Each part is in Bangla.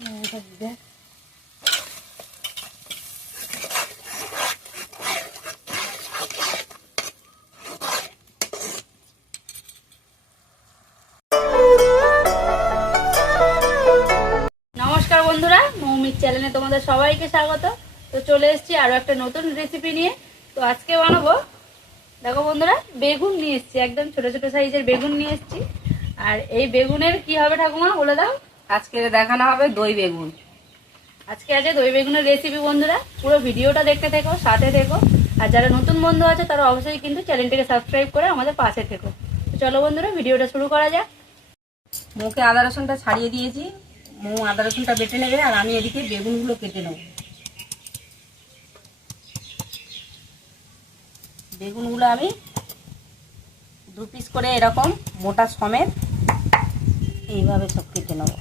নমস্কার বন্ধুরা, মৌমির চ্যানেলে তোমাদের সবাইকে স্বাগত। তো চলে এসেছি আরো একটা নতুন রেসিপি নিয়ে। তো আজকে বানাবো, দেখো বন্ধুরা, বেগুন নিয়ে এসেছি, একদম ছোট ছোট সাইজের বেগুন নিয়ে এসেছি। আর এই বেগুনের কি হবে ঠাকুমা বলে দাও? আজকে দেখানো হবে দই বেগুন। আজকে আছে দই বেগুনের রেসিপি। বন্ধুরা পুরো ভিডিওটা দেখতে থেকো, সাথে থেকো। আর যারা নতুন বন্ধু আছে তারা অবশ্যই কিন্তু চ্যানেলটিকে সাবস্ক্রাইব করে আমাদের পাশে থেকো। তো চলো বন্ধুরা, ভিডিওটা শুরু করা যাক। মুখে আদা রসুনটা ছাড়িয়ে দিয়েছি, আদা রসুনটা বেটে নেবে আর আমি এদিকে বেগুনগুলো কেটে নেব। বেগুনগুলো আমি 2 পিস করে এরকম মোটা সমেত এইভাবে সব কেটে নেব।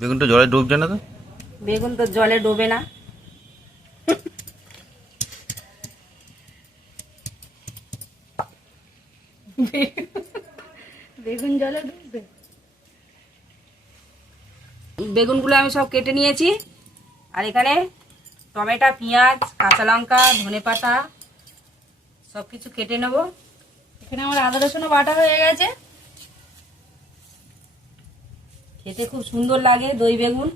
বেগুনটা জলে ডুবছে না তো? বেগুন তো জলে ডোবে না। বেগুন জলে ডুববে? বেগুনগুলো আমি সব কেটে নিয়েছি। আর এখানে টমেটো, পেঁয়াজ, কাঁচা লঙ্কা, ধনেপাতা সব কিছু কেটে নেব। এখানে আমার আদা রসুনও বাটা হয়ে গেছে। খেতে খুব সুন্দর লাগে দই বেগুন।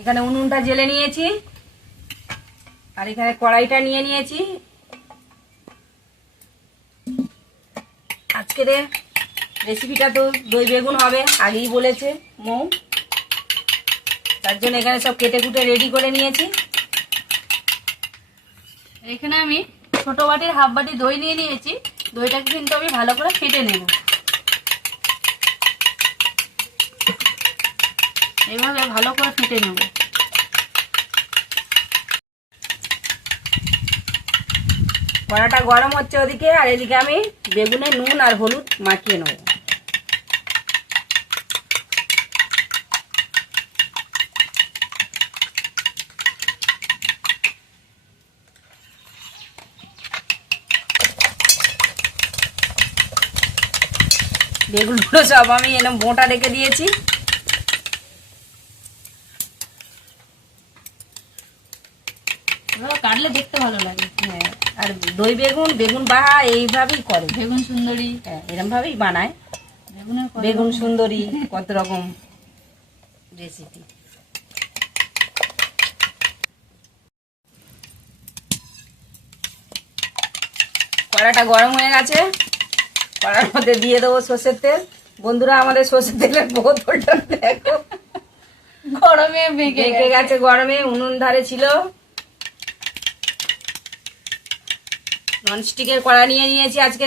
এখানে উনুনটা জেলে নিয়েছি আর এখানে কড়াইটা নিয়ে নিয়েছি। আজকের রেসিপিটা তো দই বেগুন হবে, আগেই বলেছে মৌ, তার জন্য এখানে সব কেটে কুটে রেডি করে নিয়েছি। এখানে আমি ছোট বাটির হাফ বাটি দই নিয়ে নিয়েছি। দইটাকে কিন্তু আমি ভালো করে ফেটে নেব। এইভাবে ভালো করে ফেটে নেব। কড়াটা গরম হচ্ছে ওদিকে, আর এদিকে আমি বেগুনে নুন আর হলুদ মাখিয়ে নেব। বেগুনগুলো সব আমি এরকম বোঁটা রেখে দিয়েছি। কাটলে দেখতে ভালো লাগে। হ্যাঁ, আর দই বেগুন, বেগুন বাহা এইভাবেই করে। বেগুন সুন্দরী, হ্যাঁ, এরকম ভাবেই বানায়। বেগুনের বেগুন সুন্দরী, কত রকম রেসিপি। কড়াটা গরম হয়ে গেছে, কড়ার মধ্যে দিয়ে দেবো সর্ষের তেল। বন্ধুরা, আমাদের সর্ষের তেলের বোতলটা দেখো, গরমে বেঁকে গেছে। গরমে উনুন ধারে ছিল। ননস্টিকের কড়া নিয়ে নিয়েছি আজকে।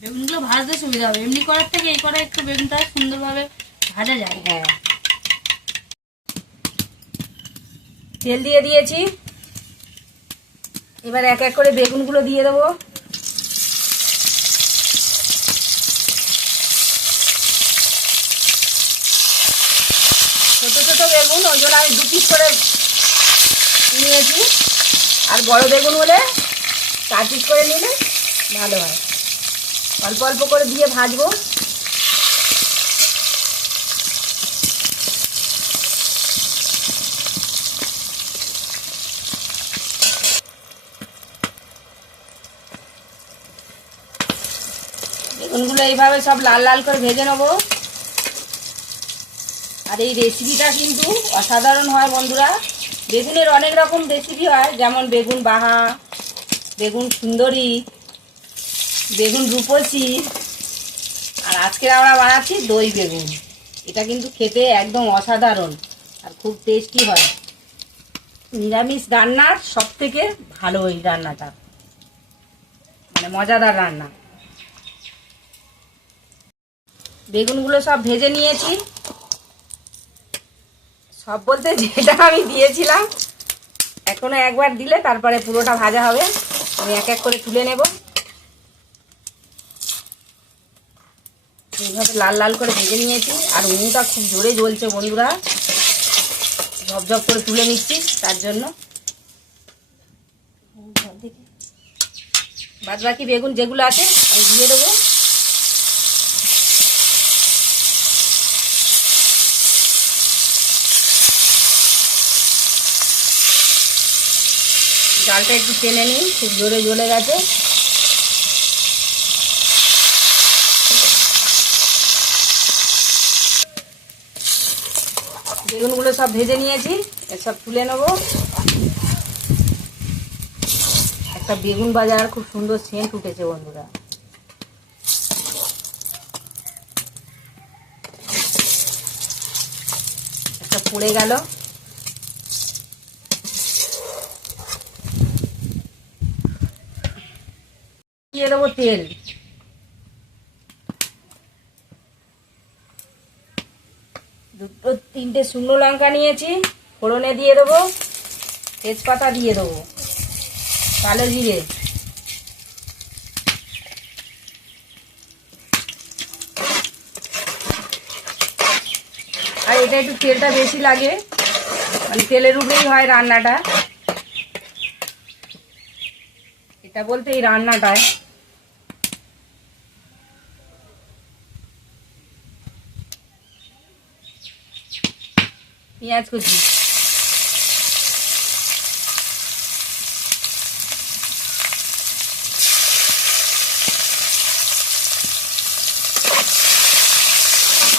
বেগুনগুলো ভাজতে সুবিধা হবে, এমনি করার থেকে এই কড়াই একটু বেগুনটা সুন্দরভাবে ভাজা যায়। হ্যাঁ, তেল দিয়ে দিয়েছি। এবার এক এক করে বেগুনগুলো দিয়ে দেবো। ছোট ছোট বেগুন, ওই জন্য আমি 2 পিস করে নিয়েছি। আর বড় বেগুন হলে 4 পিস করে নিলে ভালো হয়। অল্প অল্প করে দিয়ে ভাজবো। বেগুনগুলো এইভাবে সব লাল লাল করে ভেজে নেবো। আর এই রেসিপিটা কিন্তু অসাধারণ হয় বন্ধুরা। বেগুনের অনেক রকম রেসিপি হয়, যেমন বেগুন বাহা, বেগুন সুন্দরী, বেগুন রূপসী, আর আজকে আমরা বানাচ্ছি দই বেগুন। এটা কিন্তু খেতে একদম অসাধারণ আর খুব টেস্টি হয়। নিরামিষ রান্নার সব থেকে ভালো এই রান্নাটা, মানে মজাদার রান্না। বেগুনগুলো সব ভেজে নিয়েছি, সব বলতে যেটা আমি দিয়েছিলাম। এখনো একবার দিলে তারপরে পুরোটা ভাজা হবে। আমি এক এক করে তুলে নেব। এইভাবে লাল লাল করে ভেজে নিয়েছি। আর উনুনটা খুব জোরে জ্বলছে বন্ধুরা, ঝপঝপ করে তুলে নিচ্ছি তার জন্য। বাদ বাকি বেগুন যেগুলো আছে আমি দিয়ে দেবো। জালটা একটু টেনে নিই, খুব জোরে জ্বলে গেছে। বেগুনগুলো সব ভেজে নিয়েছি, এসব তুলে নেবো। একটা বেগুন বাজার খুব সুন্দর সেন্ট উঠেছে বন্ধুরা। একটা পড়ে গেল। দিয়ে দেবো তেল। দুটো তিনটে শুকনো লঙ্কা নিয়েছি, ফোড়নে দিয়ে দেবো। তেজপাতা দিয়ে দেবো, কালো জিরে, আর এটা একটু তেলটা বেশি লাগে, মানে তেলের উপরেই হয় রান্নাটা। এটা বলতে এই রান্নাটায় পেঁয়াজ কুচি,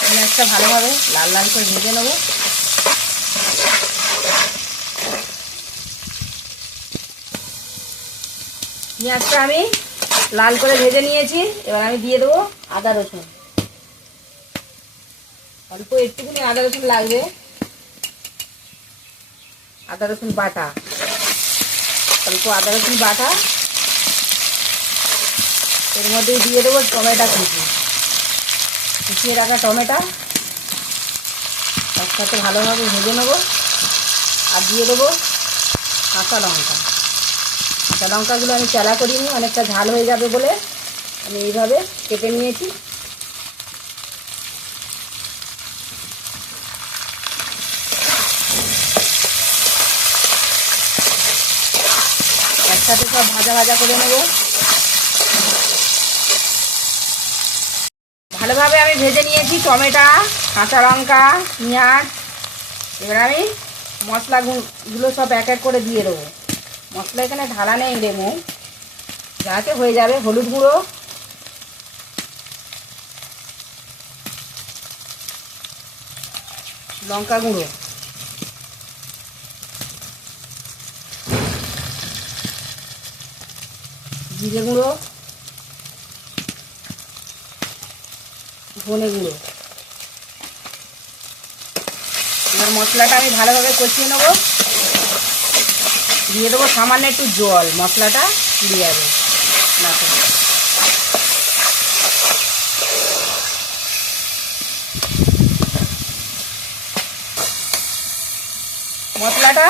পেঁয়াজটা ভালোভাবে লাল লাল করে ভেজে নেবো। পেঁয়াজটা আমি লাল করে ভেজে নিয়েছি, এবার আমি দিয়ে দেবো আদা রসুন। অল্প একটুখানি আদা রসুন লাগবে, আদা রসুন বাটা, অল্প আদা রসুন বাটা। এর মধ্যে দিয়ে দেবো টমেটো কুচি, কুচিয়ে রাখা টমেটো তার সাথে ভালোভাবে ভেজে নেবো। আর দিয়ে দেবো কাঁচা লঙ্কা। কাঁচা লঙ্কাগুলো আমি চালা করিনি, অনেকটা ঝাল হয়ে যাবে বলে আমি এইভাবে কেটে নিয়েছি। একসাথে সব ভাজা ভাজা করে নেব। ভালোভাবে আমি ভেজে নিয়েছি টমেটো, কাঁচা লঙ্কা, পেঁয়াজ। এবার আমি মশলাগুলো সব এক এক করে দিয়ে দেবো। মশলা এখানে ঢালা নেই রেমু, যাতে হয়ে যাবে। হলুদ গুঁড়ো, লঙ্কা গুঁড়ো, জিরে গুঁড়ো, ধনে গুঁড়ো। এবার মশলাটা আমি ভালোভাবে কষিয়ে নেবো। দিয়ে দেবো সামান্য একটু জল, মশলাটা পুড়ে যাবে না তো। মশলাটা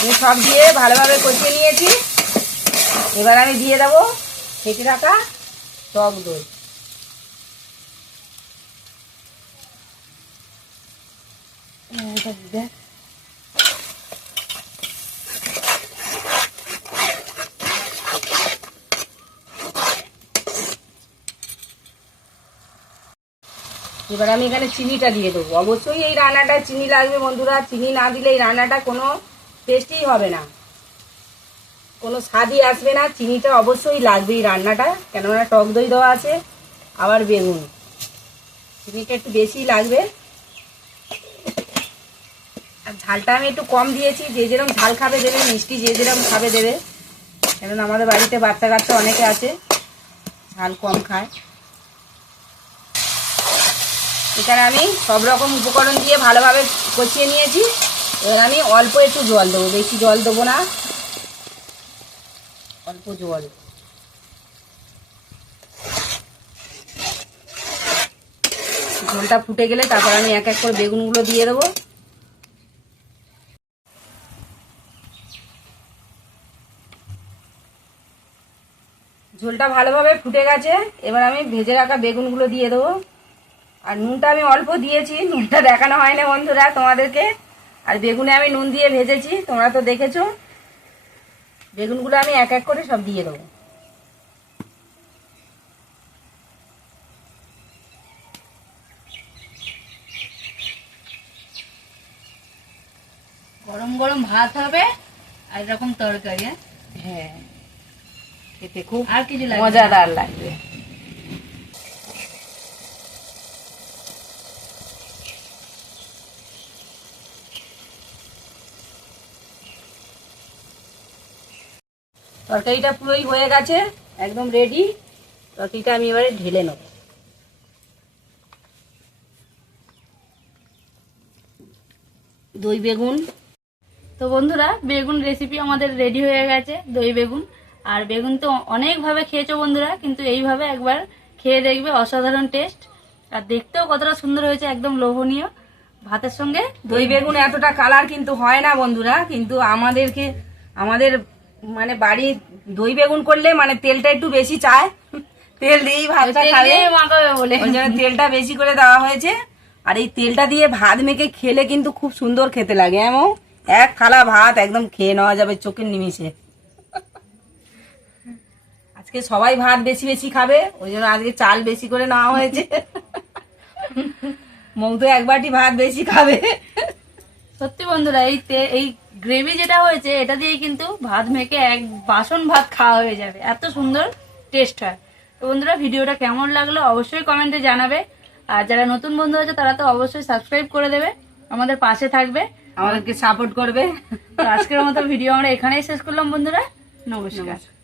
আমি সব দিয়ে ভালোভাবে কষিয়ে নিয়েছি। এবার আমি দিয়ে দেবো ফেটে রাখা টক দই। এবার আমি এখানে চিনিটা দিয়ে দেবো। অবশ্যই এই রান্নাটা চিনি লাগবে বন্ধুরা, চিনি না দিলে এই রান্নাটা কোনো টেস্টই হবে না, কোনো স্বাদই আসবে না। চিনিটা অবশ্যই লাগবে এই রান্নাটা, কেননা টক দই দেওয়া আছে, আবার বেগুন, চিনিটা একটু বেশিই লাগবে। আর ঝালটা আমি একটু কম দিয়েছি, যে যেরকম ঝাল খাবে দেবে, মিষ্টি যে যেরকম খাবে দেবে, কেননা আমাদের বাড়িতে বাচ্চা কাচ্চা অনেকে আছে ঝাল কম খায়। এখানে আমি সব রকম উপকরণ দিয়ে ভালোভাবে কষিয়ে নিয়েছি। এবার আমি অল্প একটু জল দেবো, বেশি জল দেবো না, অল্প জল। ঝোলটা ফুটে গেলে তারপর আমি এক এক করে বেগুনগুলো দিয়ে দেবো। ঝোলটা ভালোভাবে ফুটে গেছে, এবার আমি ভেজে রাখা বেগুনগুলো দিয়ে দেবো। আর নুনটা আমি অল্প দিয়েছি, নুনটা দেখানো হয় না বন্ধুরা তোমাদেরকে। আর বেগুনে আমি নুন দিয়ে ভেজেছি, তোমরা তো দেখেছো। বেগুনগুলো আমি এক এক করে সব দিয়ে দেবো। গরম গরম ভাত হবে আর এরকম তরকারি। হ্যাঁ, খেতে খুব আর কিছু লাগবে না? মজাদার লাগবে। তরকারিটা পুরোই হয়ে গেছে, একদম রেডি। তরকারিটা আমি এবারে ঢেলে নেব। দই বেগুন। তো বন্ধুরা, বেগুন রেসিপি আমাদের রেডি হয়ে গেছে, দই বেগুন। আর বেগুন তো অনেকভাবে খেয়েছো বন্ধুরা, কিন্তু এইভাবে একবার খেয়ে দেখবে, অসাধারণ টেস্ট। আর দেখতেও কতটা সুন্দর হয়েছে, একদম লোভনীয়। ভাতের সঙ্গে দই বেগুন এতটা কালার কিন্তু হয় না বন্ধুরা, কিন্তু আমাদের মানে বাড়ি দই বেগুন করলে মানে তেলটা একটু বেশি চায়, তেল দিয়েই ভাতটা তেল খাবে, দিয়ে মাখাবে বলে। ওই জন্য তেলটা বেশি করে দেওয়া হয়েছে। আর এই তেলটা দিয়ে ভাত মেখে খেলে কিন্তু খুব সুন্দর খেতে লাগে। এমন এক থালা ভাত একদম খেয়ে নেওয়া যাবে চোখের নিমিষে। আজকে সবাই ভাত বেশি বেশি খাবে, ওই জন্য আজকে চাল বেশি করে নেওয়া হয়েছে। মৌ তো এক বাটি ভাত বেশি খাবে। সত্যি বন্ধুরা, এই গ্রেভি যেটা হয়েছে এটা দিয়ে কিন্তু ভাত মেখে এক বাসন ভাত খাওয়া হয়ে যাবে, এত সুন্দর টেস্ট হয়। তো বন্ধুরা, ভিডিওটা কেমন লাগলো অবশ্যই কমেন্টে জানাবে। আর যারা নতুন বন্ধু আছে তারা তো অবশ্যই সাবস্ক্রাইব করে দেবে, আমাদের পাশে থাকবে, আমাদেরকে সাপোর্ট করবে। তো আজকের মতো ভিডিও আমরা এখানেই শেষ করলাম বন্ধুরা। নমস্কার।